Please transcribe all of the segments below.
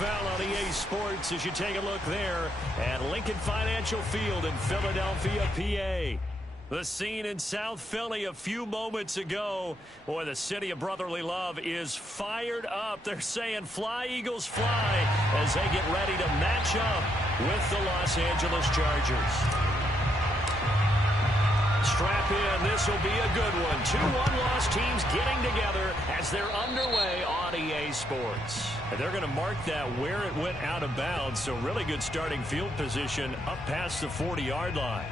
NFL on EA Sports as you take a look there at Lincoln Financial Field in Philadelphia, PA. The scene in South Philly a few moments ago. Boy, the city of brotherly love is fired up. They're saying fly, Eagles, fly as they get ready to match up with the Los Angeles Chargers. Strap in. This will be a good one. Two one-loss teams getting together as they're underway on EA Sports. And they're going to mark that where it went out of bounds. So really good starting field position up past the 40-yard line.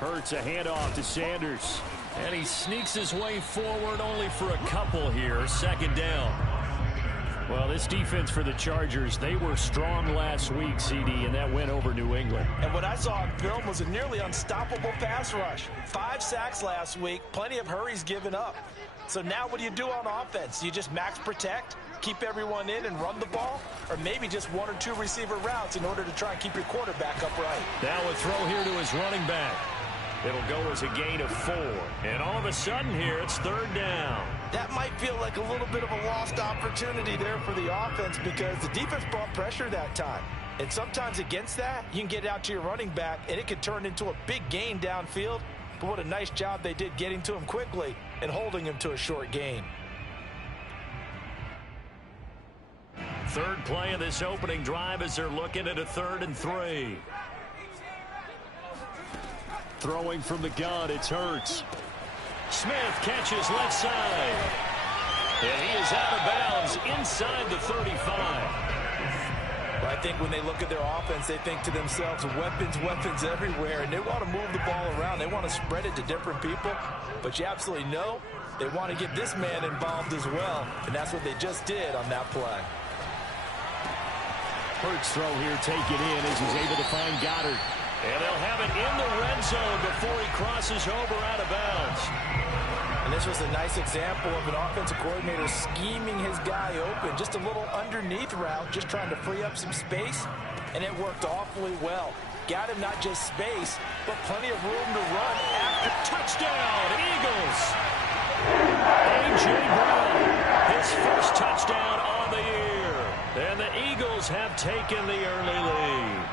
Hurts a handoff to Sanders. And he sneaks his way forward only for a couple here. Second down. Well, this defense for the Chargers, they were strong last week, CD, and that went over New England. And what I saw on film was a nearly unstoppable pass rush. 5 sacks last week, plenty of hurries given up. So now what do you do on offense? You just max protect, keep everyone in and run the ball, or maybe just 1 or 2 receiver routes in order to try and keep your quarterback upright. Now a throw here to his running back. It'll go as a gain of 4. And all of a sudden here, it's third down. That might feel like a little bit of a lost opportunity there for the offense because the defense brought pressure that time. And sometimes against that, you can get out to your running back, and it could turn into a big gain downfield. But what a nice job they did getting to him quickly and holding him to a short gain. Third play of this opening drive as they're looking at a 3rd and 3. Throwing from the gun, it's Hurts. Smith catches left side. And he is out of bounds inside the 35. Well, I think when they look at their offense, they think to themselves, weapons, weapons everywhere, and they want to move the ball around. They want to spread it to different people, but you absolutely know they want to get this man involved as well, and that's what they just did on that play. Hurts throw here, take it in as he's able to find Goddard. And they'll have it in the red zone before he crosses over out of bounds. And this was a nice example of an offensive coordinator scheming his guy open. Just a little underneath route, just trying to free up some space. And it worked awfully well. Got him not just space, but plenty of room to run after. Touchdown, Eagles! A.J. Brown, his first touchdown on the year. And the Eagles have taken the early lead.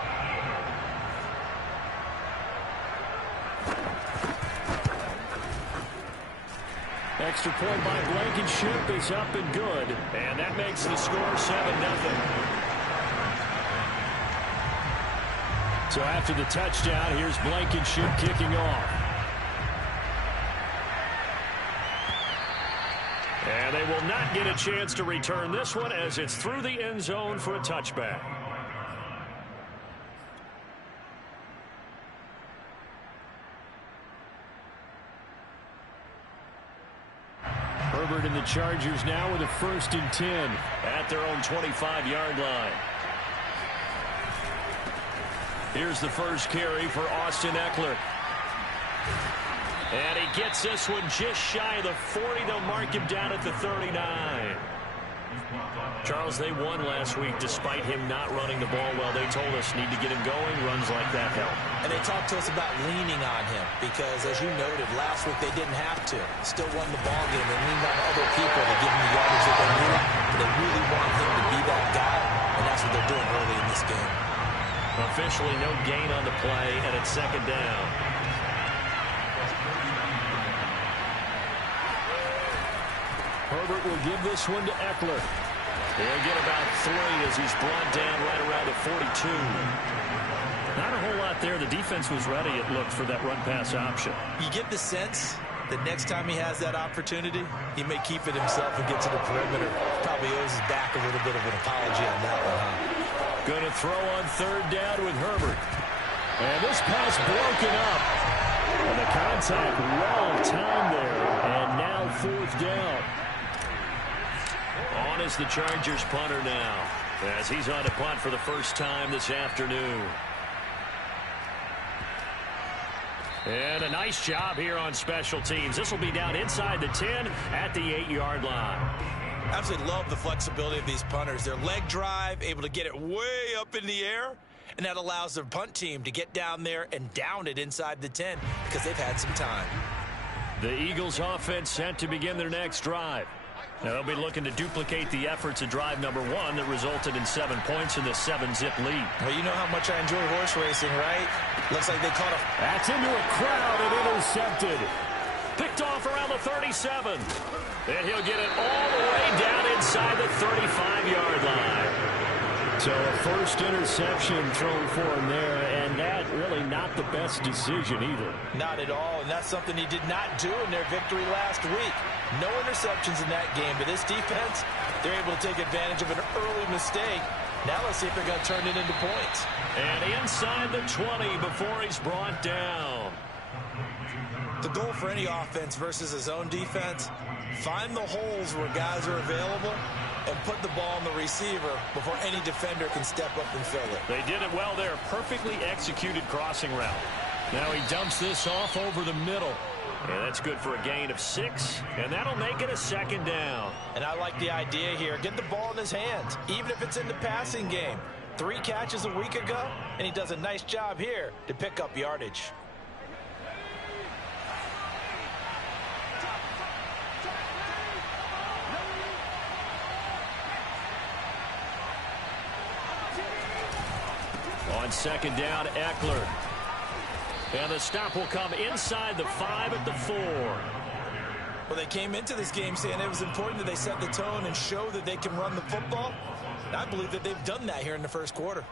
Extra point by Blankenship is up and good. And that makes the score 7-0. So after the touchdown, here's Blankenship kicking off. And they will not get a chance to return this one as it's through the end zone for a touchback. Herbert and the Chargers now with a 1st and 10 at their own 25-yard line. Here's the first carry for Austin Ekeler. And he gets this one just shy of the 40. They'll mark him down at the 39. Charles, they won last week despite him not running the ball well. They told us need to get him going. Runs like that help. And they talked to us about leaning on him because, as you noted, last week they didn't have to. Still won the ball game. They leaned on other people to give them the yardage that they needed. But they really want him to be that guy, and that's what they're doing early in this game. Officially no gain on the play, and it's 2nd down. Herbert will give this one to Ekeler. He'll get about 3 as he's brought down right around the 42. Not a whole lot there. The defense was ready, it looked, for that run-pass option. You get the sense that next time he has that opportunity, he may keep it himself and get to the perimeter. Probably owes his back a little bit of an apology on that one, huh? Going to throw on 3rd down with Herbert. And this pass broken up. And the contact well timed there. And now 4th down. On is the Chargers punter now, as he's on to punt for the first time this afternoon. And a nice job here on special teams. This will be down inside the 10 at the 8-yard line. Absolutely love the flexibility of these punters. Their leg drive, able to get it way up in the air, and that allows their punt team to get down there and down it inside the 10 because they've had some time. The Eagles offense set to begin their next drive. Now they'll be looking to duplicate the efforts of drive number 1 that resulted in 7 points in the 7-zip lead. Well, you know how much I enjoy horse racing, right? Looks like they caught a... That's into a crowd and intercepted. Picked off around the 37. And he'll get it all the way down inside the 35-yard line. So a first interception thrown for him there, and that really not the best decision either. Not at all, and that's something he did not do in their victory last week. No interceptions in that game, but this defense, they're able to take advantage of an early mistake. Now let's see if they're going to turn it into points. And inside the 20 before he's brought down. The goal for any offense versus his own defense, find the holes where guys are available and put the ball on the receiver before any defender can step up and fill it. They did it well there. Perfectly executed crossing route. Now he dumps this off over the middle. And that's good for a gain of 6, and that'll make it a 2nd down. And I like the idea here. Get the ball in his hands, even if it's in the passing game. 3 catches a week ago, and he does a nice job here to pick up yardage. On 2nd down, Eckler. And the stop will come inside the 5 at the 4. Well, they came into this game saying it was important that they set the tone and show that they can run the football. And I believe that they've done that here in the first quarter.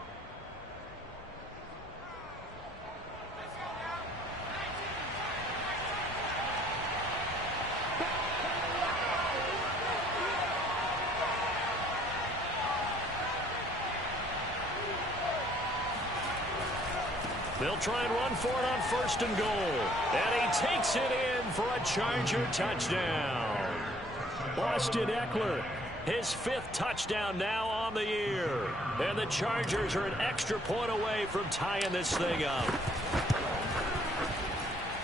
They'll try and run for it on 1st and goal. And he takes it in for a Charger touchdown. Austin Eckler, his 5th touchdown now on the year. And the Chargers are an extra point away from tying this thing up.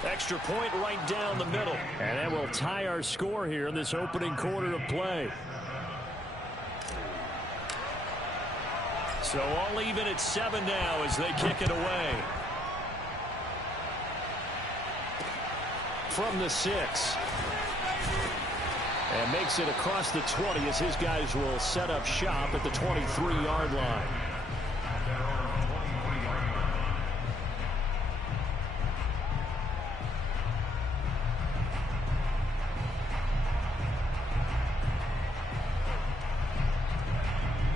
Extra point right down the middle. And that will tie our score here in this opening quarter of play. So all even at 7 now as they kick it away. From the 6. And makes it across the 20 as his guys will set up shop at the 23-yard line.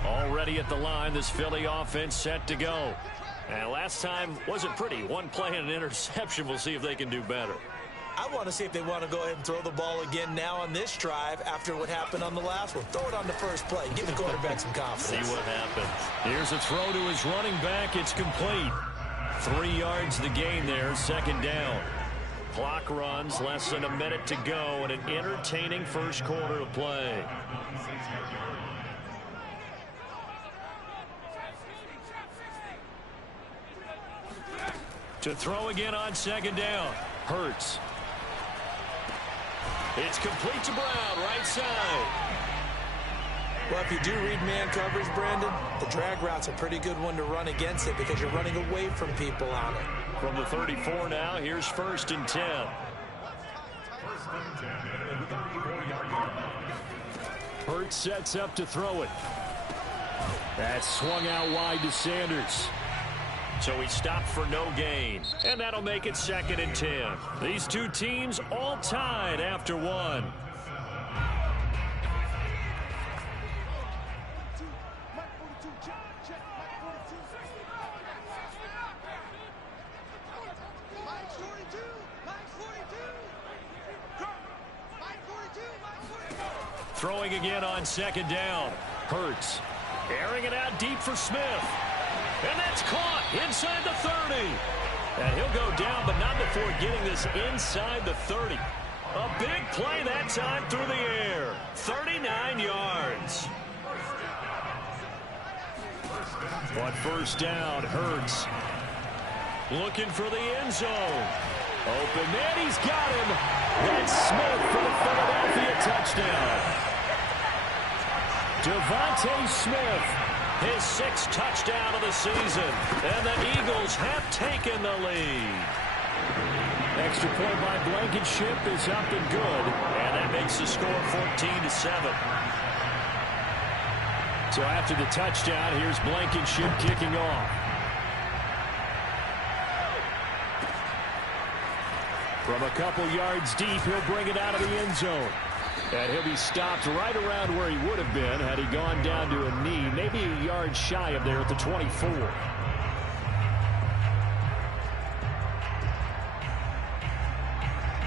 Already at the line, this Philly offense set to go. And last time wasn't pretty. 1 play and an interception. We'll see if they can do better. I want to see if they want to go ahead and throw the ball again now on this drive after what happened on the last one. Throw it on the first play. Give the quarterback some confidence. See what happens. Here's a throw to his running back. It's complete. 3 yards the gain there. 2nd down. Clock runs. Less than a minute to go and an entertaining first quarter of play. To throw again on 2nd down. Hurts. It's complete to Brown, right side. Well, if you do read man coverage, Brandon, the drag route's a pretty good one to run against it because you're running away from people on it. From the 34 now, here's 1st and 10. Hurts sets up to throw it. That's swung out wide to Sanders. So he stopped for no gain. And that'll make it 2nd and 10. These two teams all tied after 1. Throwing again on 2nd down. Hurts. Airing it out deep for Smith. And that's caught inside the 30. And he'll go down, but not before getting this inside the 30. A big play that time through the air. 39 yards. On 1st down, Hurts looking for the end zone. Open man, he's got him. That's Smith for the Philadelphia touchdown. Devontae Smith, his 6th touchdown of the season. And the Eagles have taken the lead. Extra point by Blankenship is up and good. And that makes the score 14-7. So after the touchdown, here's Blankenship kicking off. From a couple yards deep, he'll bring it out of the end zone. And he'll be stopped right around where he would have been had he gone down to a knee, maybe a yard shy of there at the 24.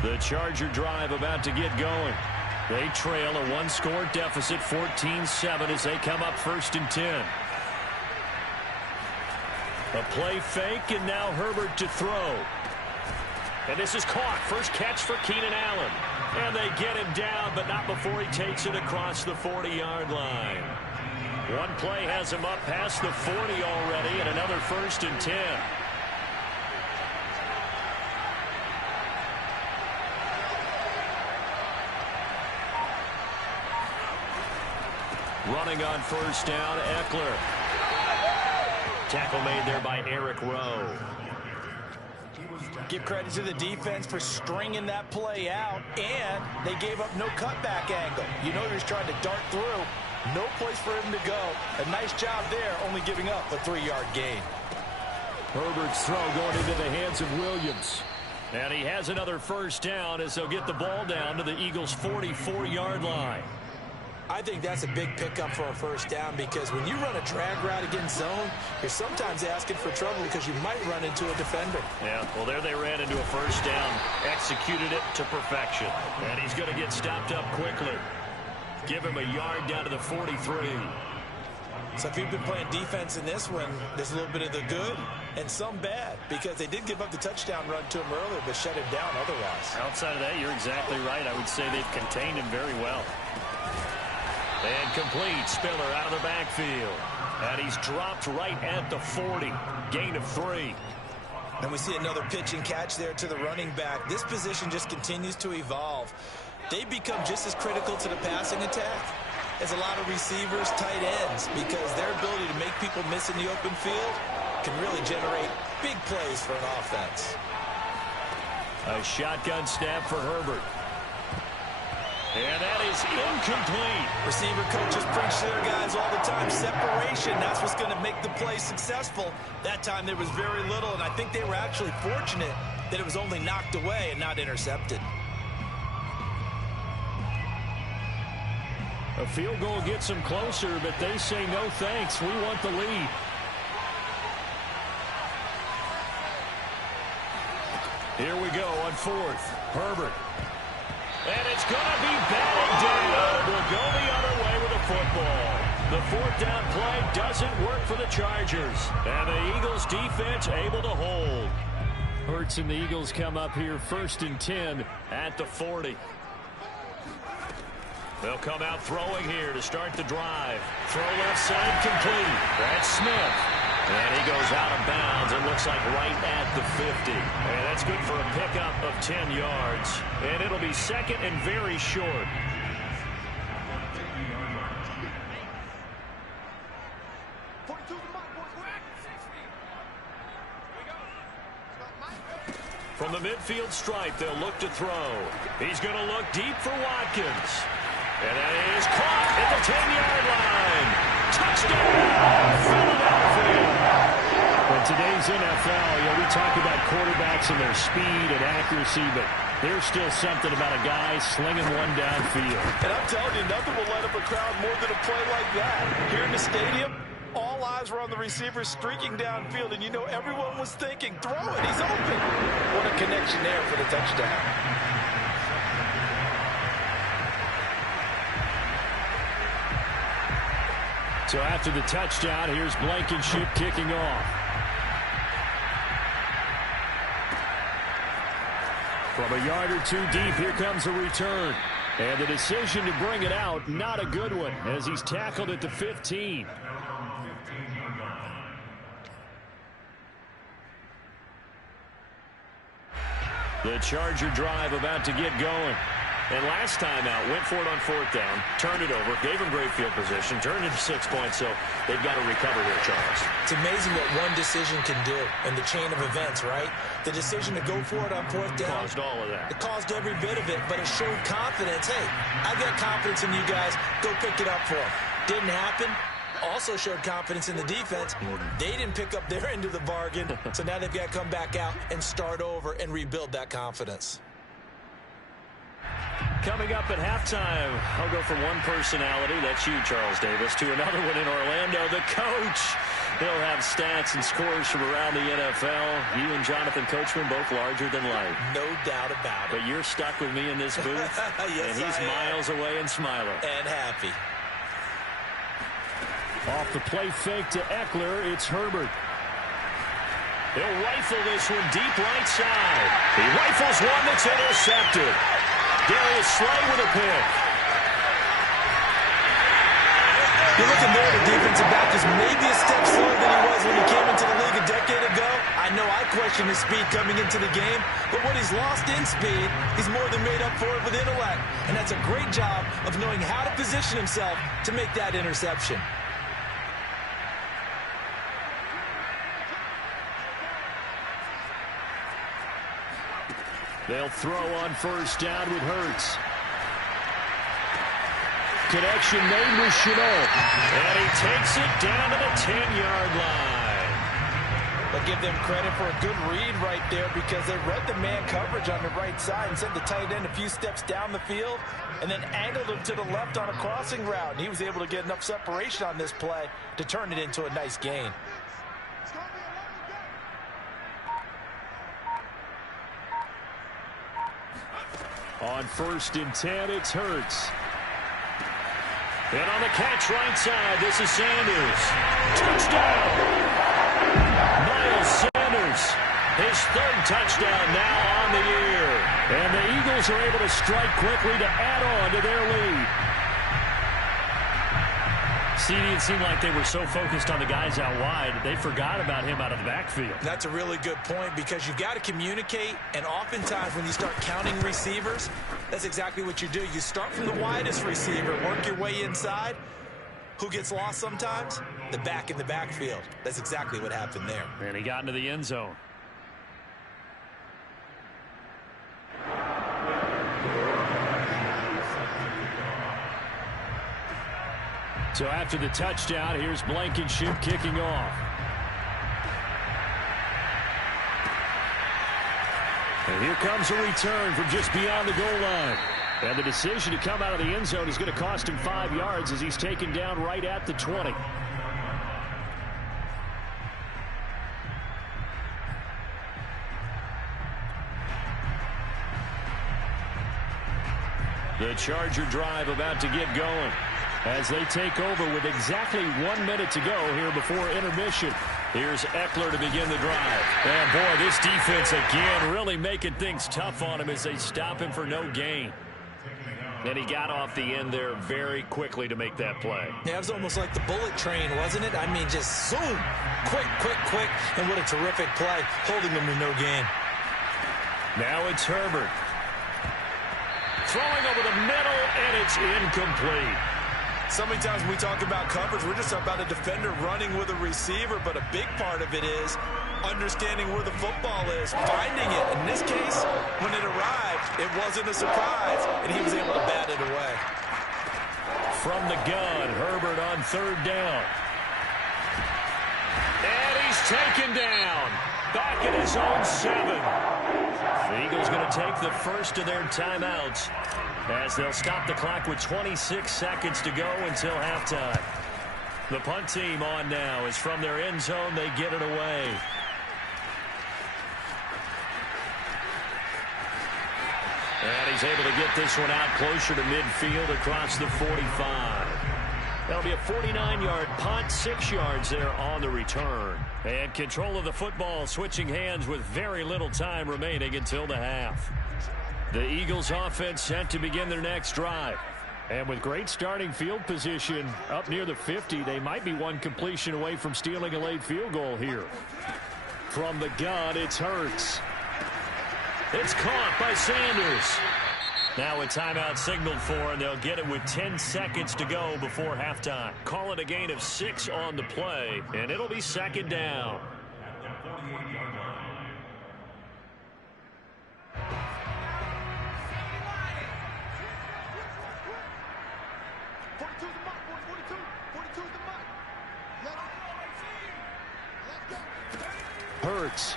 The Charger drive about to get going. They trail a 1-score deficit, 14-7, as they come up 1st and 10. A play fake, and now Herbert to throw. And this is caught. First catch for Keenan Allen. And they get him down, but not before he takes it across the 40-yard line. One play has him up past the 40 already, and another 1st and 10. Running on 1st down, Eckler. Tackle made there by Eric Rowe. Give credit to the defense for stringing that play out, and they gave up no cutback angle. You know he was trying to dart through. No place for him to go. A nice job there, only giving up a 3-yard gain. Herbert's throw going into the hands of Williams. And he has another 1st down as they'll get the ball down to the Eagles' 44-yard line. I think that's a big pickup for a 1st down, because when you run a drag route against zone, you're sometimes asking for trouble because you might run into a defender. Yeah, well, there they ran into a 1st down, executed it to perfection. And he's going to get stopped up quickly. Give him a yard down to the 43. So if you've been playing defense in this one, there's a little bit of the good and some bad, because they did give up the touchdown run to him earlier, but shut him down otherwise. Outside of that, you're exactly right. I would say they've contained him very well. And complete. Spiller out of the backfield. And he's dropped right at the 40. Gain of 3. And we see another pitch and catch there to the running back. This position just continues to evolve. They've become just as critical to the passing attack as a lot of receivers, tight ends, because their ability to make people miss in the open field can really generate big plays for an offense. A shotgun snap for Herbert. And that is incomplete. Receiver coaches preach to their guys all the time. Separation, that's what's going to make the play successful. That time there was very little, and I think they were actually fortunate that it was only knocked away and not intercepted. A field goal gets them closer, but they say no thanks. We want the lead. Here we go on 4th. Herbert. And it's going to be batted down. We'll go the other way with the football. The 4th down play doesn't work for the Chargers. And the Eagles defense able to hold. Hurts and the Eagles come up here 1st and 10 at the 40. They'll come out throwing here to start the drive. Throw left side complete. That's Smith. And he goes out of bounds. It looks like right at the 50. And that's good for a pickup of 10 yards. And it'll be 2nd and very short. From the midfield stripe, they'll look to throw. He's going to look deep for Watkins. And that is caught at the 10-yard line. Touchdown, Philadelphia. In today's NFL, we talk about quarterbacks and their speed and accuracy, but there's still something about a guy slinging one downfield. And I'm telling you, nothing will light up a crowd more than a play like that. Here in the stadium, all eyes were on the receiver streaking downfield, and you know everyone was thinking, throw it, he's open. What a connection there for the touchdown. So after the touchdown, here's Blankenship kicking off. From a yard or two deep, here comes a return. And the decision to bring it out, not a good one, as he's tackled at the 15. The Charger drive about to get going. And last time out, went for it on 4th down, turned it over, gave him great field position, turned into 6 points, so they've got to recover here, Charles. It's amazing what one decision can do in the chain of events, right? The decision to go for it on 4th down. Caused all of that. It caused every bit of it, but it showed confidence. Hey, I've got confidence in you guys. Go pick it up for them. Didn't happen. Also showed confidence in the defense. They didn't pick up their end of the bargain, so now they've got to come back out and start over and rebuild that confidence. Coming up at halftime, I'll go from one personality, that's you, Charles Davis, to another one in Orlando, the coach. He'll have stats and scores from around the NFL. You and Jonathan Coachman, both larger than life. No doubt about it. But you're stuck with me in this booth, yes, and he's miles away and smiling. And happy. Off the play fake to Eckler, it's Herbert. He'll rifle this one deep right side. He rifles one that's intercepted. Darius Slay with a pick. You're looking there, the defensive back is maybe a step slower than he was when he came into the league a decade ago. I know I questioned his speed coming into the game, but what he's lost in speed, he's more than made up for it with intellect. And that's a great job of knowing how to position himself to make that interception. They'll throw on 1st down with Hurts. Connection made with Shenault. And he takes it down to the 10-yard line. But give them credit for a good read right there because they read the man coverage on the right side and sent the tight end a few steps down the field and then angled him to the left on a crossing route. And he was able to get enough separation on this play to turn it into a nice gain. On 1st and 10, it's Hurts. And on the catch right side, this is Sanders. Touchdown! Miles Sanders, his 3rd touchdown now on the year. And the Eagles are able to strike quickly to add on to their lead. It seemed like they were so focused on the guys out wide, they forgot about him out of the backfield. That's a really good point because you've got to communicate, and oftentimes when you start counting receivers, that's exactly what you do. You start from the widest receiver, work your way inside. Who gets lost sometimes? The back in the backfield. That's exactly what happened there. And he got into the end zone. So after the touchdown, here's Blankenship kicking off. And here comes a return from just beyond the goal line. And the decision to come out of the end zone is going to cost him 5 yards as he's taken down right at the 20. The Charger drive about to get going as they take over with exactly 1 minute to go here before intermission. Here's Eckler to begin the drive. And boy, this defense again really making things tough on him as they stop him for no gain. And he got off the end there very quickly to make that play. Yeah, it was almost like the bullet train, wasn't it? I mean, just zoom. Quick. And what a terrific play, holding them to no gain. Now it's Herbert. Throwing over the middle, and it's incomplete. So many times when we talk about coverage, we're just talking about a defender running with a receiver, but a big part of it is understanding where the football is, finding it. In this case, when it arrived, it wasn't a surprise, and he was able to bat it away. From the gun, Herbert on 3rd down. And he's taken down. Back at his own 7. The Eagles going to take the first of their timeouts as they'll stop the clock with 26 seconds to go until halftime. The punt team on now is from their end zone. They get it away. And he's able to get this one out closer to midfield across the 45. That'll be a 49-yard punt, 6 yards there on the return. And control of the football switching hands with very little time remaining until the half. The Eagles offense set to begin their next drive. And with great starting field position up near the 50, they might be one completion away from stealing a late field goal here. From the gun, it's Hurts. It's caught by Sanders. Now a timeout signaled for, and they'll get it with 10 seconds to go before halftime. Call it a gain of 6 on the play, and it'll be second down. Hurts.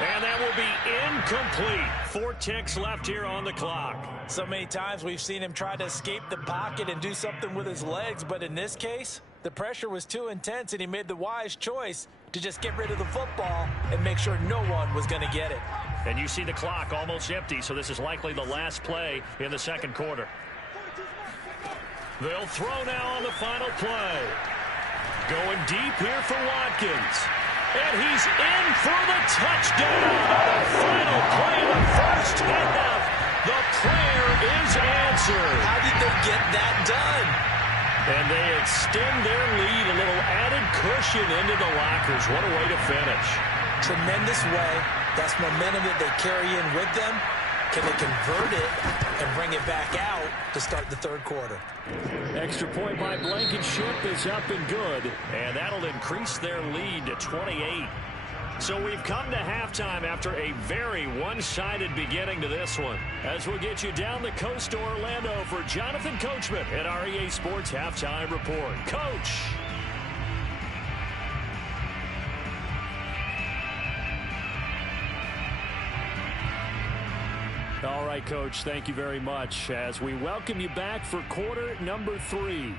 And that will be incomplete. 4 ticks left here on the clock. So many times we've seen him try to escape the pocket and do something with his legs, but in this case, the pressure was too intense and he made the wise choice to just get rid of the football and make sure no one was going to get it. And you see the clock almost empty, so this is likely the last play in the second quarter. They'll throw now on the final play. Going deep here for Watkins. And he's in for the touchdown. The final play of the first half. The prayer is answered. How did they get that done? And they extend their lead, a little added cushion into the lockers. What a way to finish. Tremendous way. That's momentum that they carry in with them. Can they convert it and bring it back out to start the third quarter? Extra point by Blankenship is up and good, and that'll increase their lead to 28. So we've come to halftime after a very one-sided beginning to this one. As we'll get you down the coast to Orlando for Jonathan Coachman at our EA Sports Halftime Report. Coach! All right, Coach, thank you very much as we welcome you back for quarter number 3.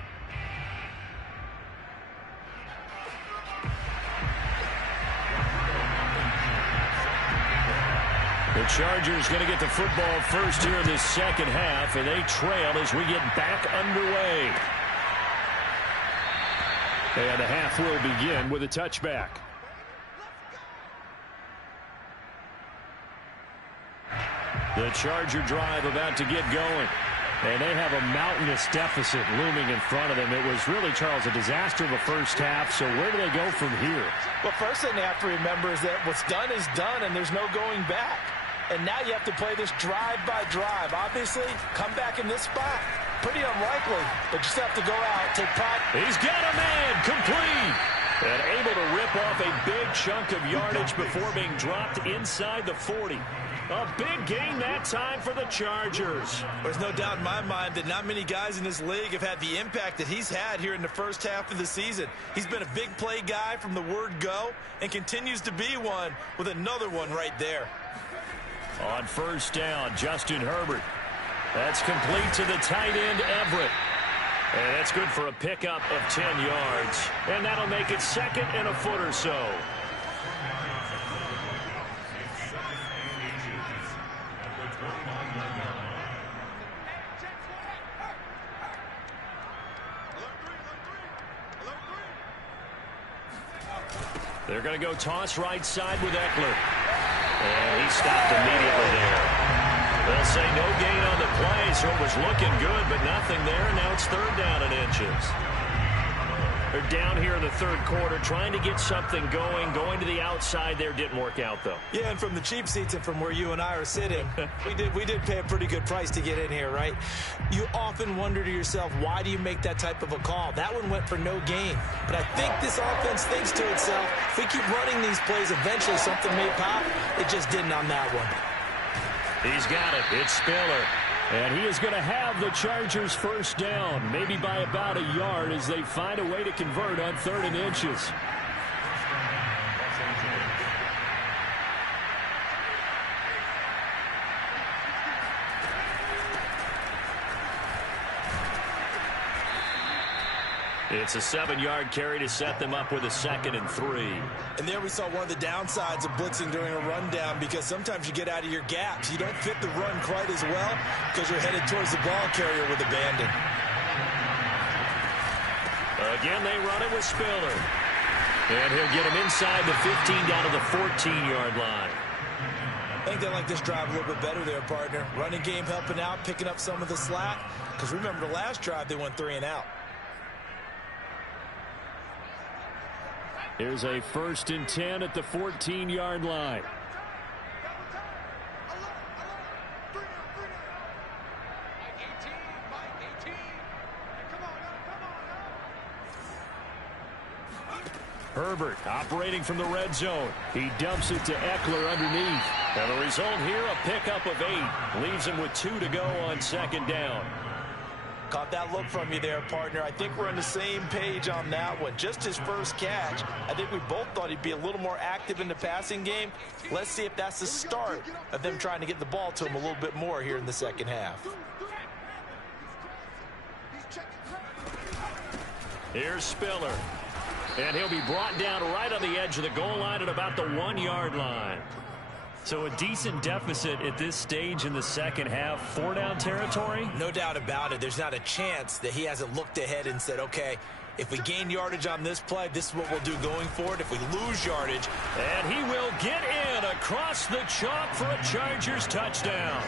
The Chargers going to get the football first here in this second half, and they trail as we get back underway. And the half will begin with a touchback. The Charger drive about to get going. And they have a mountainous deficit looming in front of them. It was really, Charles, a disaster of a first half. So where do they go from here? Well, first thing they have to remember is that what's done is done, and there's no going back. And now you have to play this drive by drive. Obviously, come back in this spot. Pretty unlikely, but you still have to go out, take pride. He's got a man, complete. And able to rip off a big chunk of yardage before being dropped inside the 40. A big gain that time for the Chargers. There's no doubt in my mind that not many guys in this league have had the impact that he's had here in the first half of the season. He's been a big play guy from the word go and continues to be one with another one right there. On first down, Justin Herbert. That's complete to the tight end, Everett. And that's good for a pickup of 10 yards. And that'll make it second and a foot or so. They're going to go toss right side with Eckler. And he stopped immediately there. They'll say no gain on the play, so it was looking good, but nothing there. And now it's third down and inches. They're down here in the third quarter, trying to get something going to the outside there. Didn't work out, though. Yeah, and from the cheap seats and from where you and I are sitting, we did pay a pretty good price to get in here, right? You often wonder to yourself, why do you make that type of a call? That one went for no gain. But I think this offense thinks to itself, if we keep running these plays, eventually something may pop. It just didn't on that one. He's got it. It's Spiller. And he is going to have the Chargers first down, maybe by about a yard as they find a way to convert on 3rd and inches. It's a 7-yard carry to set them up with a 2nd and 3. And there we saw one of the downsides of blitzing during a rundown, because sometimes you get out of your gaps. You don't fit the run quite as well because you're headed towards the ball carrier with abandon. Again, they run it with Spiller. And he'll get him inside the 15 down to the 14-yard line. I think they like this drive a little bit better there, partner. Running game helping out, picking up some of the slack. Because remember, the last drive they went 3 and out. Here's a 1st and 10 at the 14-yard line. Herbert operating from the red zone. He dumps it to Eckler underneath. And the result here, a pickup of 8. Leaves him with 2 to go on 2nd down. Caught that look from you there, partner. I think we're on the same page on that one. Just his first catch. I think we both thought he'd be a little more active in the passing game. Let's see if that's the start of them trying to get the ball to him a little bit more here in the second half. Here's Spiller. And he'll be brought down right on the edge of the goal line at about the 1-yard line. So a decent deficit at this stage in the second half. 4-down territory? No doubt about it. There's not a chance that he hasn't looked ahead and said, okay, if we gain yardage on this play, this is what we'll do going forward. If we lose yardage. And he will get in across the chalk for a Chargers touchdown.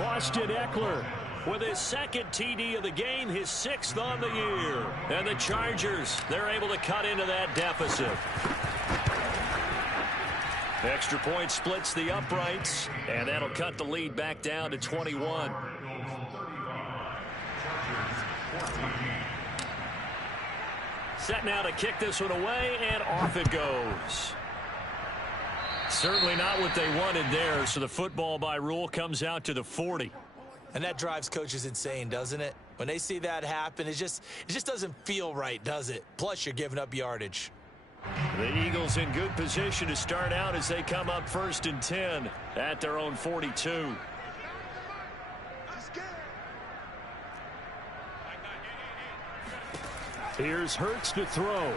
Austin Eckler with his 2nd TD of the game, his 6th on the year. And the Chargers, they're able to cut into that deficit. Extra point splits the uprights, and that'll cut the lead back down to 21. Set now to kick this one away, and off it goes. Certainly not what they wanted there, so the football by rule comes out to the 40. And that drives coaches insane, doesn't it? When they see that happen, it just doesn't feel right, does it? Plus, you're giving up yardage. The Eagles in good position to start out as they come up 1st and 10 at their own 42. Here's Hurts to throw.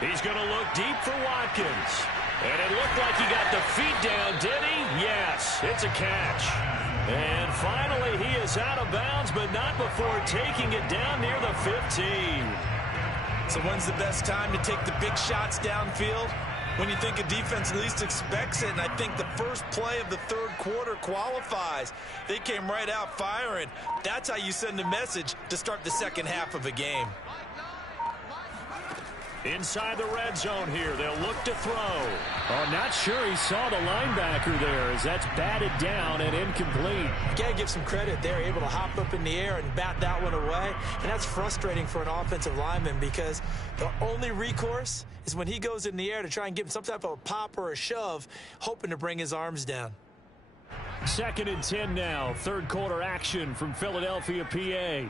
He's going to look deep for Watkins. And it looked like he got the feet down, did he? Yes, it's a catch. And finally, he is out of bounds, but not before taking it down near the 15. So when's the best time to take the big shots downfield? When you think a defense least expects it, and I think the first play of the 3rd quarter qualifies. They came right out firing. That's how you send a message to start the second half of a game. Inside the red zone here, they'll look to throw. Oh, not sure he saw the linebacker there as that's batted down and incomplete. You got to give some credit. They're able to hop up in the air and bat that one away. And that's frustrating for an offensive lineman because the only recourse is when he goes in the air to try and give him some type of a pop or a shove, hoping to bring his arms down. 2nd and 10 now. 3rd quarter action from Philadelphia, PA.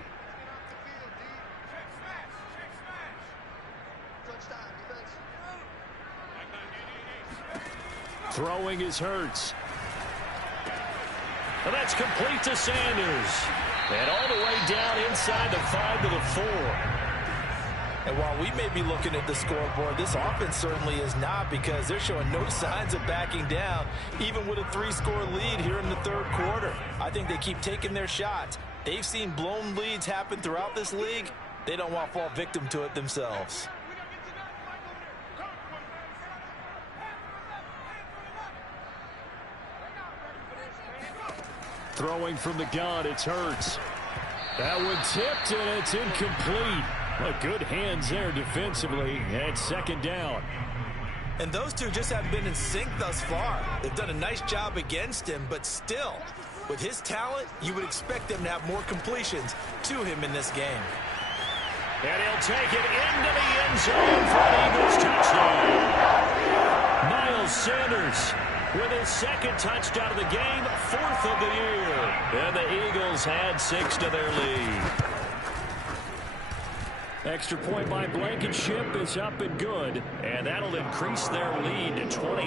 Throwing is Hurts. And that's complete to Sanders. And all the way down inside the 5 to the 4. And while we may be looking at the scoreboard, this offense certainly is not because they're showing no signs of backing down, even with a 3-score lead here in the 3rd quarter. I think they keep taking their shots. They've seen blown leads happen throughout this league. They don't want to fall victim to it themselves. Throwing from the gun, it's Hurts. That one tipped, and it's incomplete. Well, good hands there defensively, and 2nd down. And those two just haven't been in sync thus far. They've done a nice job against him, but still, with his talent, you would expect them to have more completions to him in this game. And he'll take it into the end zone for an Eagles touchdown. Miles Sanders with his 2nd touchdown of the game, 4th of the year. And the Eagles had 6 to their lead. Extra point by Blankenship is up and good, and that'll increase their lead to 28.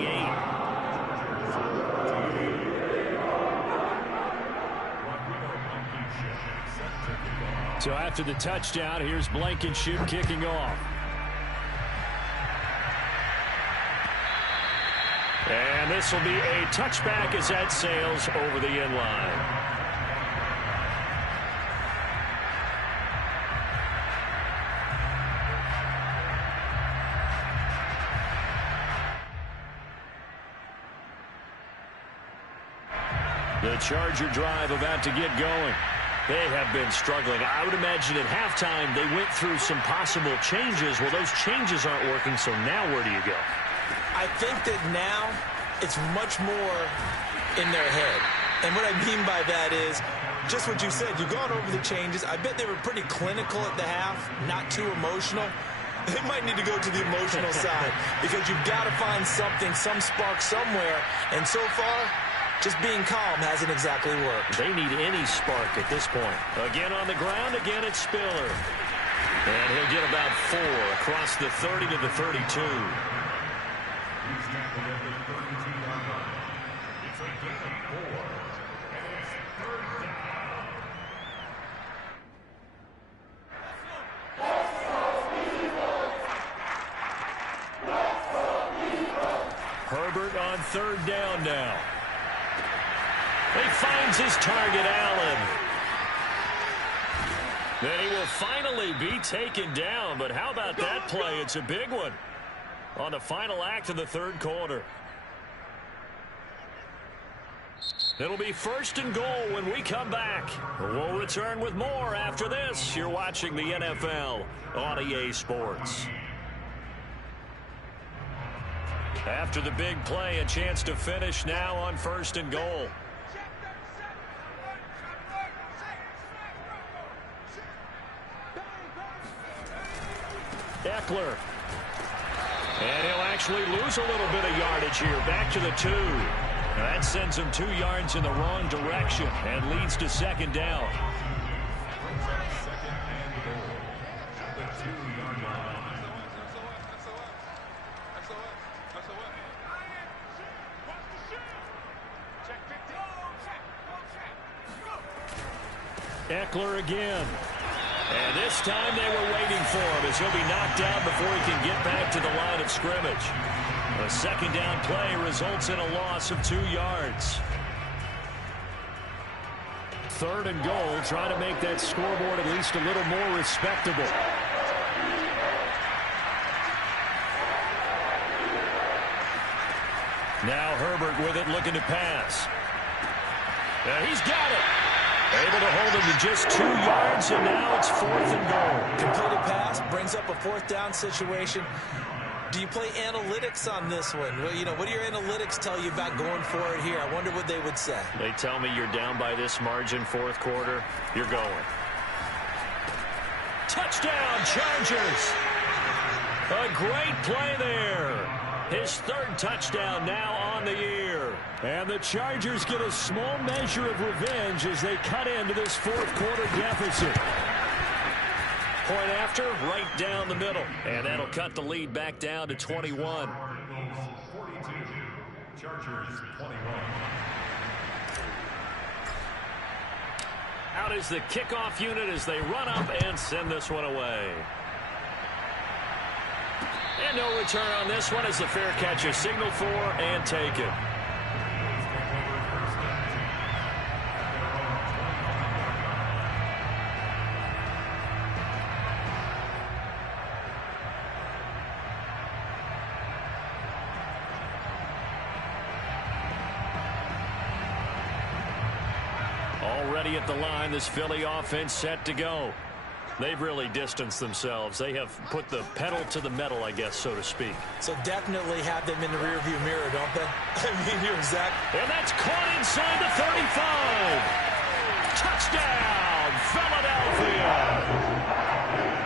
So after the touchdown, here's Blankenship kicking off. And this will be a touchback as that sails over the end line. The Charger drive about to get going. They have been struggling. I would imagine at halftime they went through some possible changes. Well, those changes aren't working, so now where do you go? I think that now it's much more in their head. And what I mean by that is just what you said. You've gone over the changes. I bet they were pretty clinical at the half, not too emotional. They might need to go to the emotional side because you've got to find something, some spark somewhere. And so far, just being calm hasn't exactly worked. They need any spark at this point. Again on the ground, again it's Spiller. And he'll get about 4 across the 30 to the 32. Herbert on 3rd down now. He finds his target, Allen. Then he will finally be taken down, but how about that play? It's a big one on the final act of the 3rd quarter. It'll be 1st and goal when we come back. We'll return with more after this. You're watching the NFL on EA Sports. After the big play, a chance to finish now on 1st and goal. Eckler. And he'll actually lose a little bit of yardage here. Back to the 2. That sends him 2 yards in the wrong direction and leads to 2nd down. Eckler again. And this time they were waiting for him as he'll be knocked down before he can get back to the line of scrimmage. A 2nd down play results in a loss of 2 yards. 3rd and goal, trying to make that scoreboard at least a little more respectable. Now Herbert with it, looking to pass. He's got it. Able to hold him to just 2 yards, and now it's 4th and goal. Completed pass brings up a 4th down situation. Do you play analytics on this one? Well, you know, what do your analytics tell you about going for it here? I wonder what they would say. They tell me you're down by this margin, 4th quarter. You're going. Touchdown, Chargers. A great play there. His 3rd touchdown now on the year. And the Chargers get a small measure of revenge as they cut into this 4th quarter deficit. Point after, right down the middle. And that'll cut the lead back down to 21. 42, Chargers 21. Out is the kickoff unit as they run up and send this one away. And no return on this one as the fair catch is signaled for and taken. Already at the line, this Philly offense set to go. They've really distanced themselves. They have put the pedal to the metal, I guess, so to speak. So definitely have them in the rearview mirror, don't they? I mean, you're exactly. And that's caught inside the 35. Touchdown, Philadelphia.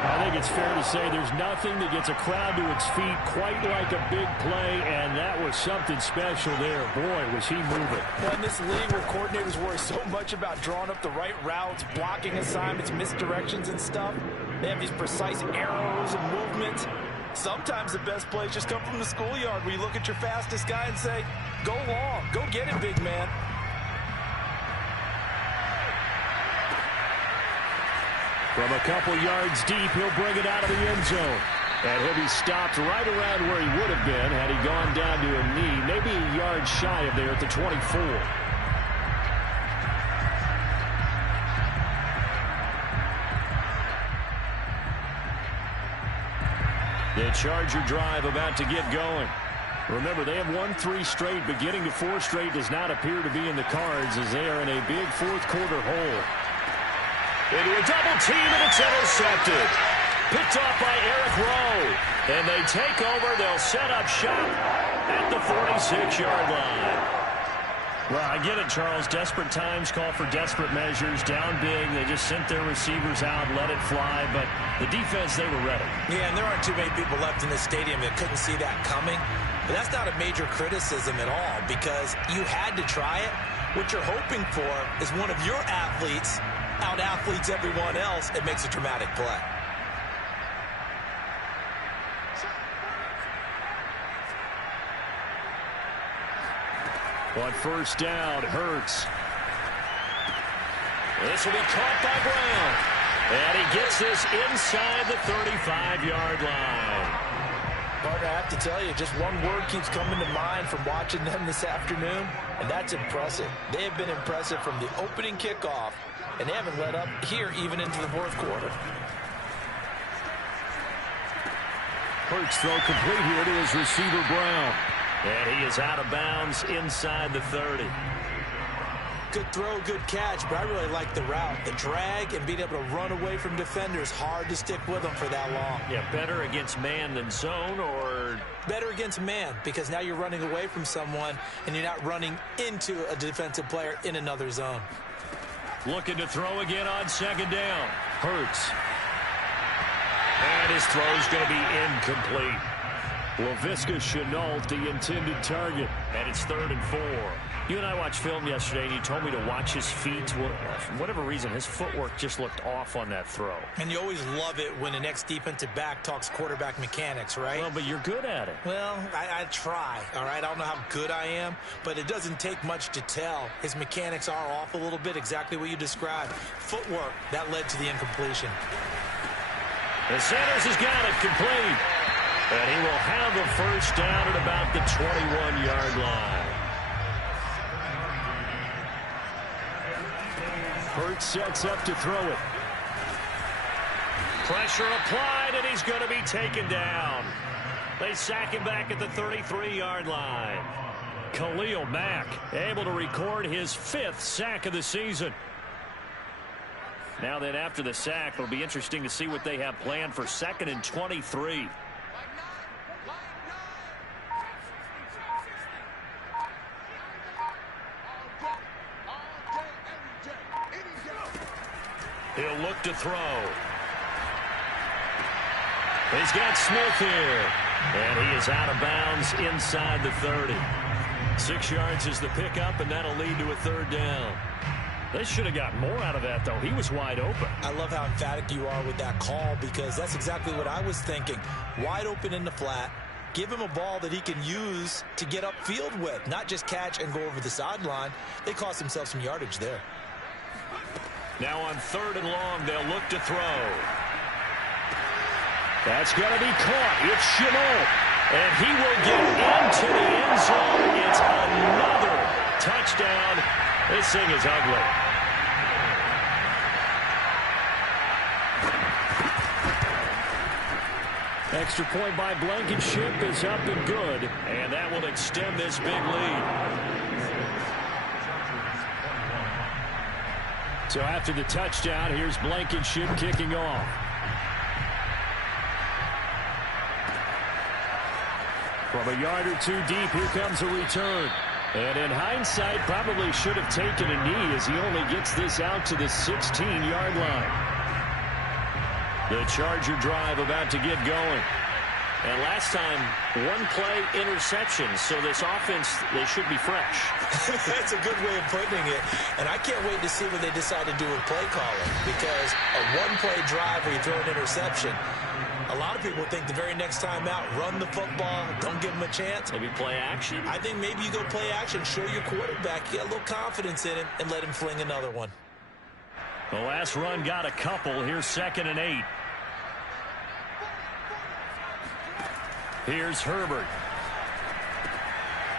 I think it's fair to say there's nothing that gets a crowd to its feet quite like a big play, and that was something special there. Boy, was he moving. Well, in this league where coordinators worry so much about drawing up the right routes, blocking assignments, misdirections and stuff, they have these precise arrows and movements. Sometimes the best plays just come from the schoolyard where you look at your fastest guy and say, go long, go get it, big man. From a couple yards deep, he'll bring it out of the end zone. And he'll be stopped right around where he would have been had he gone down to a knee, maybe a yard shy of there at the 24. The Charger drive about to get going. Remember, they have won 3 straight, but getting to 4 straight does not appear to be in the cards as they are in a big 4th quarter hole. Into a double team, and it's intercepted. Picked off by Eric Rowe. And they take over. They'll set up shop at the 46-yard line. Well, I get it, Charles. Desperate times call for desperate measures. Down big, they just sent their receivers out, let it fly. But the defense, they were ready. Yeah, and there aren't too many people left in this stadium that couldn't see that coming. But that's not a major criticism at all because you had to try it. What you're hoping for is one of your athletes out-athletes everyone else and makes a dramatic play. On first down, Hurts. This will be caught by Brown. And he gets this inside the 35-yard line. Partner, I have to tell you, just one word keeps coming to mind from watching them this afternoon, and that's impressive. They have been impressive from the opening kickoff, and they haven't let up here even into the fourth quarter. Hurts throw complete here to his receiver, Brown. And he is out of bounds inside the 30. Good throw, good catch, but I really like the route. The drag and being able to run away from defenders, hard to stick with them for that long. Yeah, better against man than zone, or? Better against man, because now you're running away from someone and you're not running into a defensive player in another zone. Looking to throw again on second down. Hurts. And his throw's going to be incomplete. Laviska Shenault, the intended target, and it's 3rd and 4. You and I watched film yesterday, and you told me to watch his feet. For whatever reason, his footwork just looked off on that throw. And you always love it when the next defensive back talks quarterback mechanics, right? Well, but you're good at it. Well, I try, all right? I don't know how good I am, but it doesn't take much to tell. His mechanics are off a little bit, exactly what you described. Footwork, that led to the incompletion. And Sanders has got it complete. And he will have the first down at about the 21-yard line. Hurts sets up to throw it. Pressure applied, and he's going to be taken down. They sack him back at the 33-yard line. Khalil Mack able to record his 5th sack of the season. Now then, after the sack, it'll be interesting to see what they have planned for 2nd and 23. He'll look to throw. He's got Smith here. And he is out of bounds inside the 30. 6 yards is the pickup, and that'll lead to a 3rd down. They should have got more out of that, though. He was wide open. I love how emphatic you are with that call because that's exactly what I was thinking. Wide open in the flat. Give him a ball that he can use to get upfield with, not just catch and go over the sideline. They cost themselves some yardage there. Now on 3rd and long, they'll look to throw. That's going to be caught. It's Shenault. And he will get into the end zone. It's another touchdown. This thing is ugly. Extra point by Blankenship is up and good. And that will extend this big lead. So after the touchdown, here's Blankenship kicking off. From a yard or two deep, here comes a return. And in hindsight, probably should have taken a knee as he only gets this out to the 16-yard line. The Charger drive about to get going. And last time, 1-play interception. So this offense, they should be fresh. That's a good way of putting it. And I can't wait to see what they decide to do with play calling. Because a 1-play drive where you throw an interception, a lot of people think the very next time out, run the football, don't give them a chance. Maybe play action? I think maybe you go play action, show your quarterback, you got a little confidence in him, and let him fling another one. The last run got a couple. Here's 2nd and 8. Here's Herbert.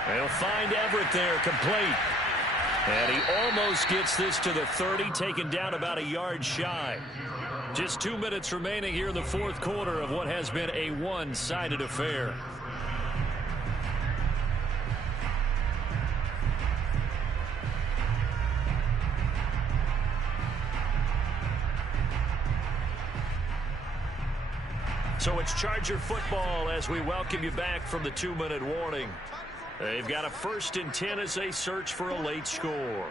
They'll find Everett there, complete. And he almost gets this to the 30, taken down about a yard shy. Just 2 minutes remaining here in the fourth quarter of what has been a one-sided affair. So it's Charger football as we welcome you back from the 2-minute warning. They've got a 1st and 10 as they search for a late score.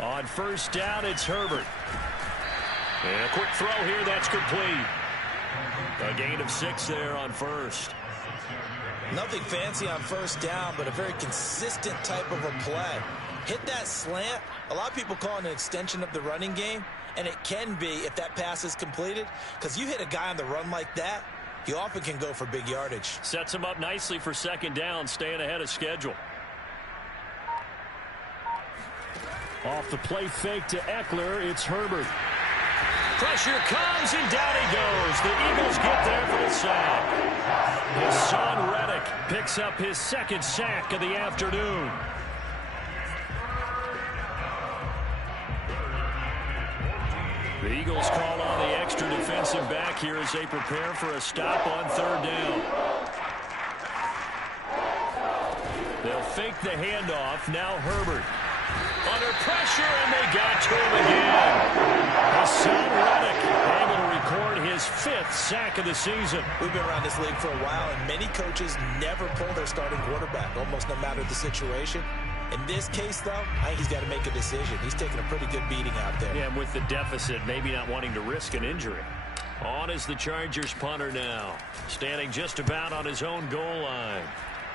On 1st down, it's Herbert. And a quick throw here, that's complete. A gain of 6 there on 1st. Nothing fancy on 1st down, but a very consistent type of a play. Hit that slant. A lot of people call it an extension of the running game, and it can be if that pass is completed, because you hit a guy on the run like that, he often can go for big yardage. Sets him up nicely for 2nd down, staying ahead of schedule. Off the play fake to Eckler, it's Herbert. Pressure comes, and down he goes. The Eagles get there for the sack. Hassan Reddick picks up his 2nd sack of the afternoon. The Eagles call on the extra defensive back here as they prepare for a stop on 3rd down. They'll fake the handoff. Now Herbert. Under pressure, and they got to him again. Hassan Reddick able to record his 5th sack of the season. We've been around this league for a while, and many coaches never pull their starting quarterback, almost no matter the situation. In this case, though, I think he's got to make a decision. He's taking a pretty good beating out there. Yeah, and with the deficit, maybe not wanting to risk an injury. On is the Chargers punter now, standing just about on his own goal line.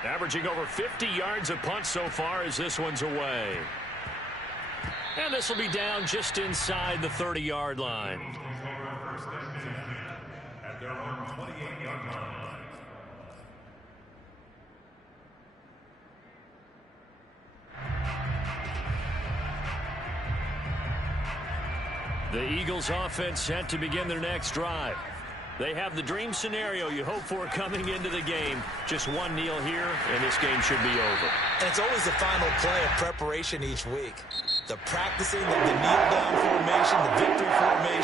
Averaging over 50 yards a punt so far as this one's away. And this will be down just inside the 30-yard line. At their own 28-yard line. The Eagles offense set to begin their next drive. They have the dream scenario you hope for coming into the game. Just one kneel here, and this game should be over. And it's always the final play of preparation each week. The practicing of the kneel-down formation, the victory formation.